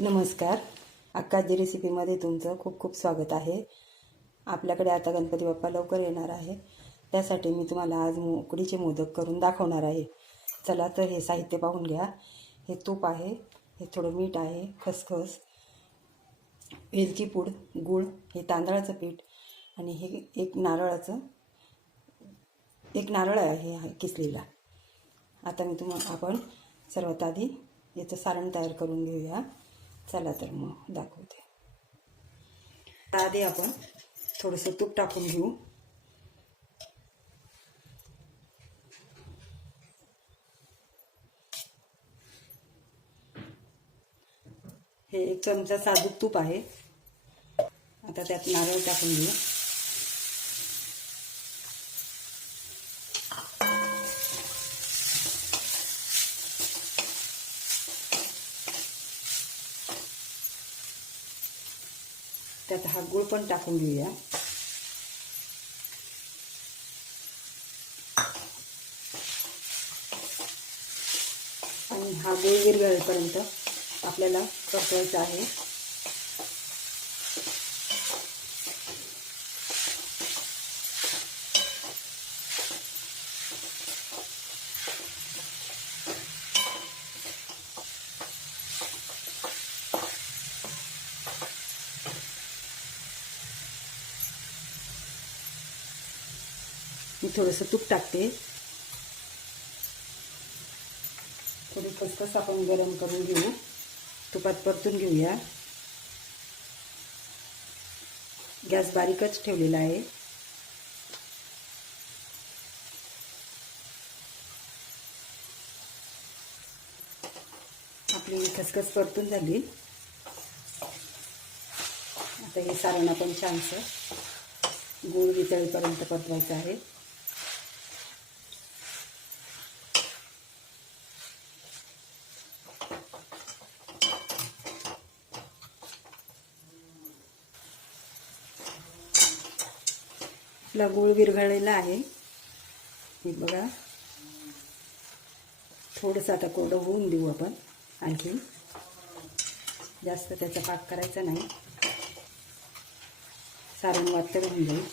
नमस्कार. अक्काजी रेसिपीमध्ये तुमचं खूप खूप स्वागत आहे. आपल्याकडे आता गणपती बाप्पा लवकर येणार आहे, त्यासाठी मी तुम्हाला आज उकडीचे मोदक करून दाखवणार आहे. चला तर हे साहित्य पाहून घ्या. हे तूप आहे, हे थोडं मीठ आहे, खसखस, वेलची पूड, गूळ, हे तांदळाचं पीठ आणि हे एक नारळ आहे किसलेला. आता आपण सर्वात आधी याचं सारण तयार करून घेऊया. चला तर मग दाखवते. आधी आपण थोडंसं तूप टाकून घेऊ. हे 1 चमचा साजूक तूप आहे. आता त्यात नारळ टाकून घेऊ. त्यात हा गूळ पण टाकून घेऊया. आणि हा गूळ विरघळेपर्यंत आपल्याला परतवायचा आहे. मी थोडंसं तूप टाकते. थोडी खसखस आपण गरम करून घेऊ. तुपात परतून घेऊया. गॅस बारीकच ठेवलेला आहे. आपली खसखस परतून झाली. आता हे सारण आपण छानसं गूळ वितळेपर्यंत परतवायचं आहे. आपला गूळ विरघळलेला आहे. हे बघा, थोडंसं आता कोरडं होऊन देऊ आपण. आणखी जास्त त्याचा पाक करायचा नाही, सारण वातळ होऊन जाईल.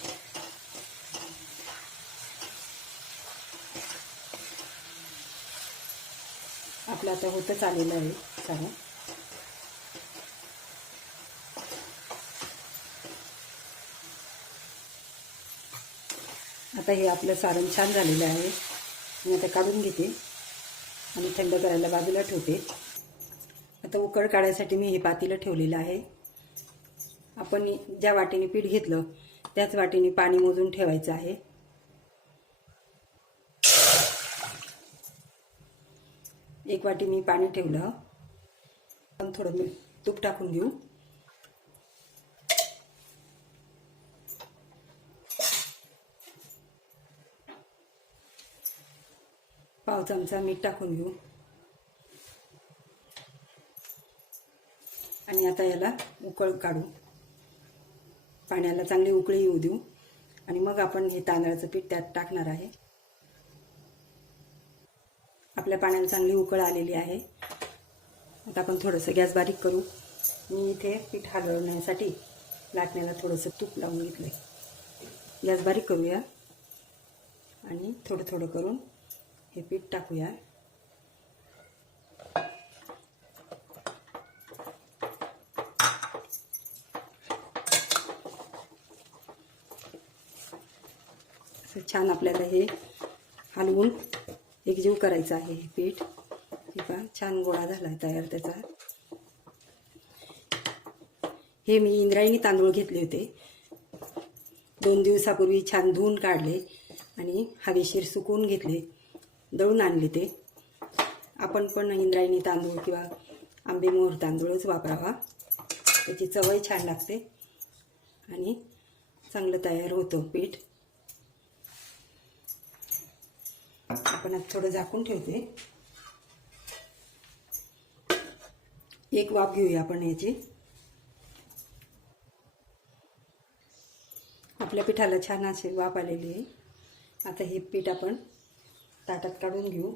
आपलं आता होतच आलेलं आहे सारण. आता हे आपलं सारण छान झालेलं आहे. मी आता काढून घेते आणि थंड करायला बाजूला ठेवते. आता उकळ काढायसाठी मी हे पातेलं ठेवलेलं आहे. आपण ज्या वाटीने पीठ घेतलं त्याच वाटीने पाणी मोजून ठेवायचं आहे. एक वाटी मी पाणी ठेवलं. आपण थोडं तूप टाकून घेऊ. पाव चमचा मीठ टाकून घेऊ. आणि आता याला उकळ काढू. पाण्याला चांगली उकळी येऊ देऊ आणि मग आपण हे तांदळाचं पीठ त्यात टाकणार आहे. आपल्या पाण्याला चांगली उकळ आलेली आहे. आता आपण थोडंसं गॅस बारीक करू. मी इथे पीठ हलवण्यासाठी लाटण्याला थोडंसं तूप लावून घेतलंय. गॅस बारीक करूया आणि थोडं थोडं करून हे पीठ टाकूया. असं छान आपल्याला हे हलवून एकजीव करायचं आहे. हे पीठ हे पहा, छान गोळा झाला तयार त्याचा. हे मी इंद्रायणी तांदूळ घेतले होते. 2 दिवसापूर्वी छान धुवून काढले आणि हवेशीर सुकवून घेतले. दळून आणले ते. आपण पण इंद्रायणी तांदूळ किंवा आंबेमोहर तांदूळच वापरावा. त्याची चवही छान लागते आणि चांगलं तयार होतं पीठ. आपण आता थोडं झाकून ठेवते. एक वाफ घेऊया आपण याची. आपल्या पिठाला छान अशी वाफ आलेली आहे. आता हे पीठ आपण ताटात काढून घेऊ.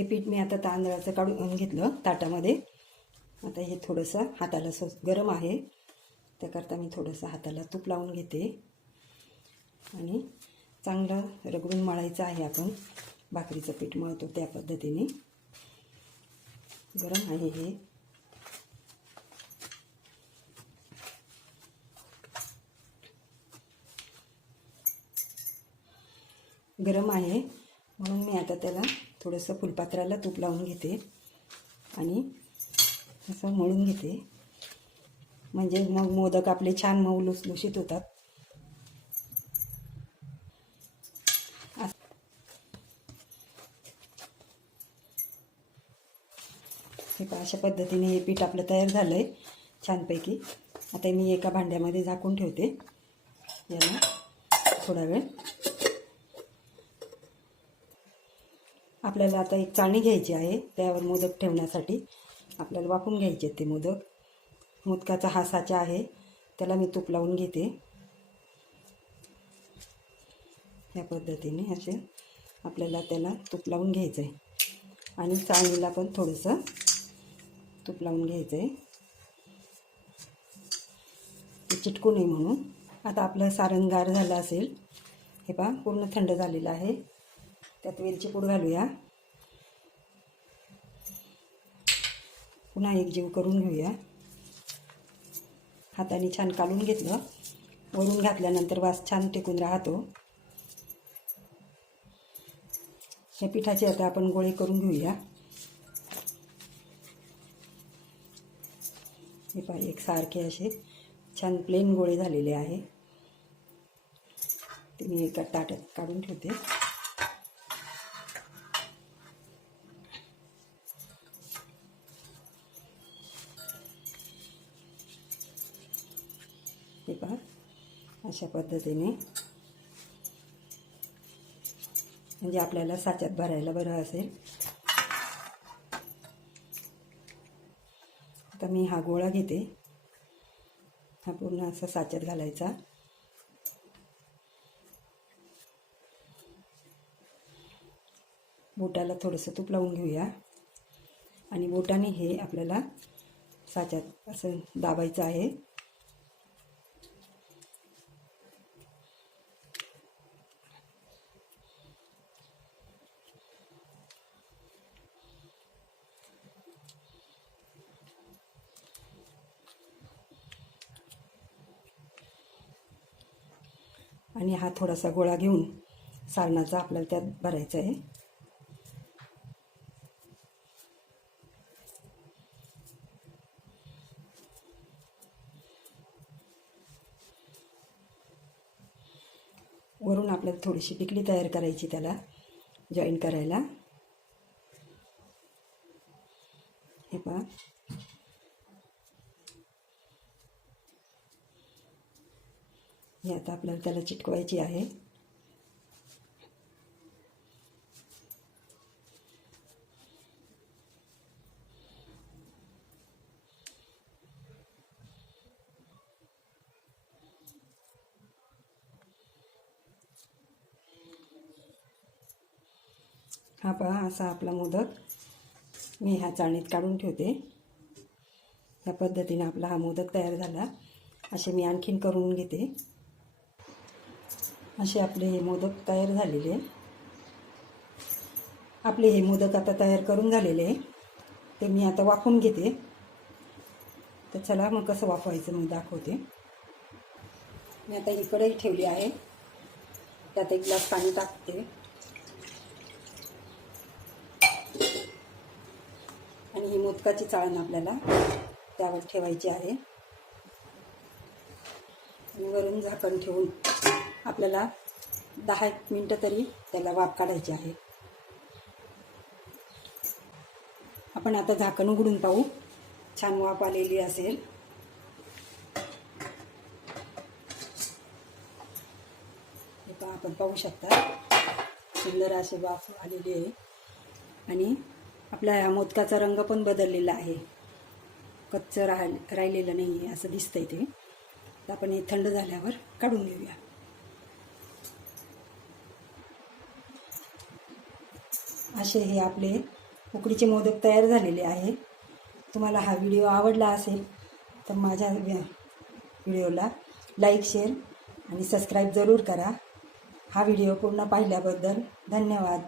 हे पीठ मी आता तांदळाचं काढून घेतलं ताटामध्ये. आता हे थोडंसं हाताला गरम आहे, त्याकरता मी थोडंसं हाताला तूप लावून घेते आणि चांगलं रगडून मळायचं आहे. आपण भाकरीचं पीठ मळतो त्या पद्धतीने. गरम आहे हे. गरम आहे म्हणून मी आता त्याला थोडंसं फुलपात्राला तूप लावून घेते आणि असं मळून घेते, म्हणजे मग मोदक आपले छान मऊ लुसलुशीत होतात. हे अशा पद्धतीने हे पीठ आपलं तयार झालं आहे छानपैकी. आता मी एका भांड्यामध्ये झाकून ठेवते याला थोडा वेळ. आपल्याला आता एक चाळणी घ्यायची आहे, त्यावर मोदक ठेवण्यासाठी आपल्याला वाफवून घ्यायचे ते मोदक. मोदकाचा हा साचा आहे, त्याला मी तूप लावून घेते. या पद्धतीने असे आपल्याला त्याला तूप लावून घ्यायचं आहे आणि चाळणीला पण थोडंसं तूप लावून घ्यायचं आहे, ते चिटकू नये म्हणून. आता आपलं सारण गार झालं असेल, हे पहा पूर्ण थंड झालेलं आहे. त्यात वेलची पूड घालूया, पुन्हा एकजीव करून घेऊया. हाताने छान काढून घेतलं, वरून घातल्यानंतर वास छान टिकून राहतो. हे पिठाचे आता आपण गोळे करून घेऊया. हे पहा एकसारखे असे छान प्लेन गोळे झालेले आहे. ते मी एका ताटात काढून ठेवते. हे पहा अशा पद्धतीने, म्हणजे आपल्याला साच्यात भरायला बरं असेल. आता मी हा गोळा घेते, हा पूर्ण असा साच्यात घालायचा. बोटाला थोडंसं तूप लावून घेऊया आणि बोटाने हे आपल्याला साच्यात असं दाबायचं आहे. आणि हा थोडासा गोळा घेऊन सारणाचा आपल्याला त्यात भरायचा आहे. वरून आपल्याला थोडीशी टिकली तयार करायची त्याला जॉईन करायला. हे पहा हे आता आपल्याला त्याला चिटकवायची आहे. हा पहा असा आपला मोदक मी ह्या चाळणीत काढून ठेवते. या पद्धतीने आपला हा मोदक तयार झाला. असे मी आणखीन करून घेते. असे आपले हे मोदक तयार झालेले. आपले हे मोदक आता तयार करून झालेले आहे, ते मी आता वाफवून घेते. तर चला मग कसं वाफवायचं मग दाखवते. मी आता ही कढई ठेवली आहे, त्यात एक ग्लास पाणी टाकते आणि ही मोदकाची चाळण आपल्याला त्यावर ठेवायची आहे आणि वरून झाकण ठेवून आपल्याला 10 मिनिटं तरी त्याला वाफ काढायची आहे. आपण आता झाकण उघडून पाहू, छान वाफ आलेली असेल. हे पहा आपण पाहू शकता, सुंदर अशी वाफ आलेली आहे आणि आपल्या ह्या मोदकाचा रंग पण बदललेला आहे, कच्चं राहिलेलं नाही आहे असं दिसतंय ते. तर आपण हे थंड झाल्यावर काढून घेऊया. असे हे आपले उकडीचे मोदक तयार झालेले आहे. तुम्हाला हा व्हिडिओ आवडला असेल तर माझ्या व्हिडिओला लाईक, शेअर आणि सबस्क्राईब जरूर करा. हा व्हिडिओ पूर्ण पाहिल्याबद्दल धन्यवाद.